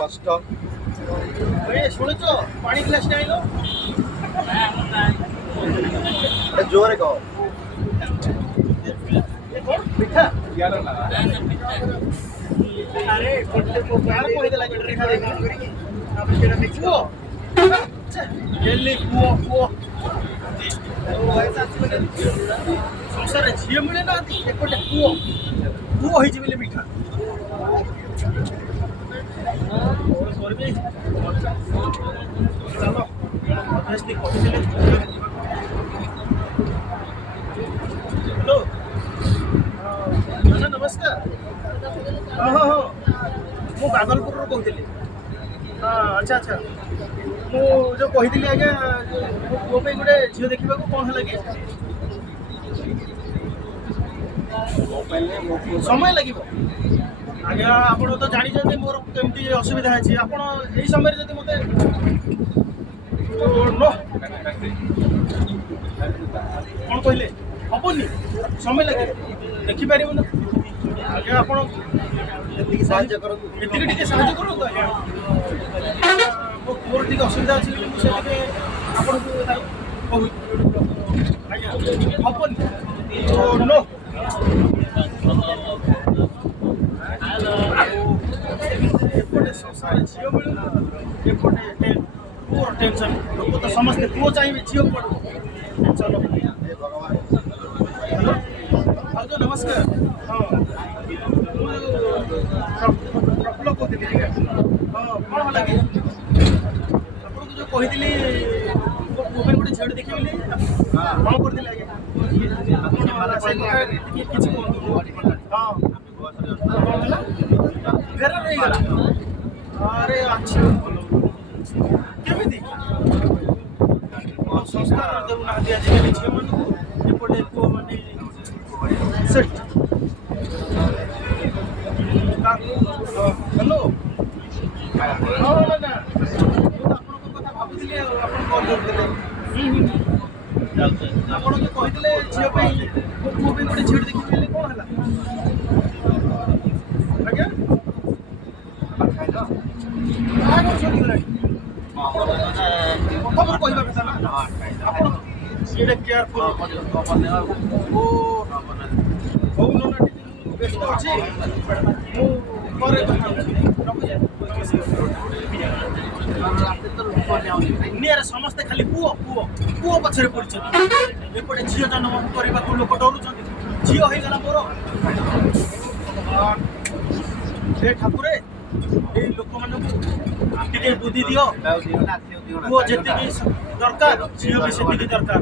কষ্ট শুনেছ পানি গ্লাস আইলো জোরে কহ পিঠা আরে কার কইতে লাগে পিঠা দেখি আপনি সেটা দেখছো পুଅ ପୁଅ ସଂସାରରେ ଝିଅ ମିଳେ ନାହାନ୍ତି ଏପଟେ ପୁଅ ପୁଅ ହେଇଛି ବୋଲି ମିଠା କରିବି ଚାଲ କହିଥିଲେ ହ୍ୟାଲୋ ଆଚ୍ଛା ନମସ୍କାର ହଁ ହଁ ହଁ ମୁଁ ବାଗଲପୁରରୁ କହୁଥିଲି ଆଚ୍ଛା ଆଚ୍ଛା ମୁଁ ଯେଉଁ କହିଥିଲି ଆଜ୍ଞା ମୋ ପାଇଁ ଗୋଟେ ଝିଅ ଦେଖିବାକୁ କ'ଣ ହେଲା କି ସମୟ ଲାଗିବ ଆଜ୍ଞା ଆପଣ ତ ଜାଣିଛନ୍ତି ମୋର କେମିତି ଅସୁବିଧା ଅଛି ଆପଣ ଏଇ ସମୟରେ ଯଦି ମୋତେ କ'ଣ କହିଲେ ହବନି ସମୟ ଲାଗିବ ଦେଖିପାରିବ ନା ଆଜ୍ଞା ଆପଣ ଏତିକି ସାହାଯ୍ୟ କରନ୍ତୁ ଏତିକି ଟିକେ ସାହାଯ୍ୟ କରନ୍ତୁ ଆଜ୍ଞା ମୋର ଟିକେ ଅସୁବିଧା ଅଛି ବୋଲି ମୁଁ ସେଥିପାଇଁ ଆପଣଙ୍କୁ କହୁଛି ଆଜ୍ଞା ହବନି नो एपटे संसार झील मिलूना एपटे पुअ टेंशन लोक तो समस्ते पुअ चाहिए झील पड़ो चलो हेलो भाज नमस्कार हाँ प्रफुल्ल कहती हाँ कौन है कि आपको जो कही मोबाइल गोटे झील देखी कौन करते फेरार ହେଇଗଲା अरे अच्छा केमिति संस्कार देउनाहाନ୍ତି आजिकाली झील मानू एपटे पुଅ माने सेट हेलो हाँ ना ना ଆପଣଙ୍କ କଥା ଭାବୁଥିଲି ଆପଣ କଲ୍ କରିଥିଲେ ଆପଣ ଯୋଉ କହିଥିଲେ ଝିଅ ପାଇଁ ମୋ ପୁଅ ପାଇଁ ଗୋଟେ ଝିଅ ଦେଖିବି ବୋଲି କ'ଣ ହେଲା ଆଜ୍ଞା ବାହାଘର ସରିଗଲାଣି ପ୍ରଥମରୁ କହିବା କଥା ନା ଆପଣ ସେଇଟା କେୟାରଫୁଲ ଓ ହଉ ନନା ଟିକେ ମୁଁ ବ୍ୟସ୍ତ ଅଛି ମୁଁ ପରେ କଥା ହେଉଛି ଦୁନିଆରେ ସମସ୍ତେ ଖାଲି ପୁଅ ପୁଅ ପୁଅ ପଛରେ ପଡ଼ିଛନ୍ତି ଏପଟେ ଝିଅ ଜନ୍ମ କରିବାକୁ ଲୋକ ଡରୁଛନ୍ତି ଝିଅ ହେଇଗଲା ମୋର हे ठाकुरे এই ଲୋକମାନଙ୍କୁ ଟିକେ ବୁଦ୍ଧି ଦିଅ ପୁଅ ଯେତିକି ଦରକାର ଝିଅ ବି ସେତିକି ଦରକାର